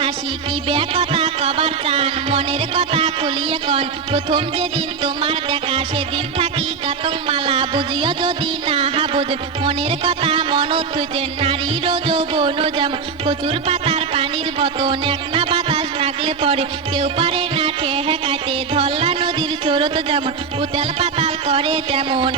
হাসি কি কথা কবার চান মনের কথা খুলিয়ে কন প্রথম যেদিন তোমার দেখা সেদিন থাকি কাতং মালা বুঝিও যদি না বুঝ মনের কথা মনত থুইছেন নারীর যৌবন যেমন কচুর পাতার পানির মতন এক না বাতাস লাগলে পরে কেউ পারে না ঠেকাইতে ধল্লা নদীর স্রোত যেমন উতাল পাতাল করে তেমন